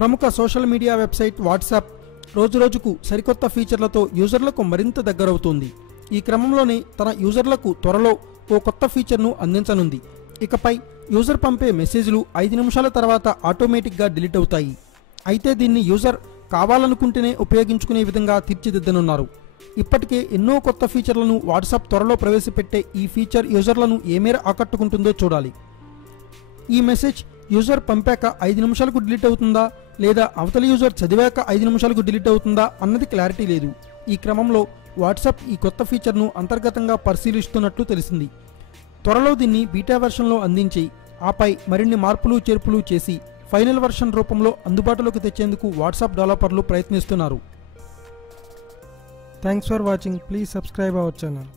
ప్రముఖ social media website WhatsApp రోజురోజుకు సరికొత్త ఫీచర్లతో యూజర్లకు మరింత దగ్గరవుతోంది. ఈ క్రమంలోనే తన యూజర్లకు త్వరలో ఓ కొత్త ఫీచర్ను అందించనుంది. ఇకపై యూజర్ పంపే మెసేజ్లు 5 నిమిషాల తర్వాత ఆటోమేటిక్గా డిలీట్ అవుతాయి. అయితే దీన్ని యూజర్ కావాలనుకుంటేనే ఉపయోగించుకునే విధంగా తీర్చిదిద్దనున్నారు. ఇప్పటికే ఎన్నో కొత్త ఫీచర్లను వాట్సాప్ త్వరలో ప్రవేశపెట్టే ఈ ఫీచర్ యూజర్లను ఏ మేర ఆకట్టుకుంటుందో చూడాలి. ఈ మెసేజ్ యూజర్ పంపాక 5 నిమిషాలకు డిలీట్ అవుతుందా లేదా అవతలి యూజర్ చదివాక 5 నిమిషాలకు డిలీట్ అవుతుందా అన్నది క్లారిటీ లేదు. ఈ క్రమంలో వాట్సాప్ ఈ కొత్త ఫీచర్ను అంతర్గతంగా పరిశీలిస్తున్నట్లు తెలిసింది. త్వరలో దీన్ని బీటా వెర్షన్లో అందించి ఆపై మరిన్ని మార్పులు చేర్పులు చేసి ఫైనల్ వెర్షన్ రూపంలో అందుబాటులోకి తెచ్చేందుకు వాట్సాప్ డెవలపర్లు ప్రయత్నిస్తున్నారు. Thanks for watching. Please subscribe our channel.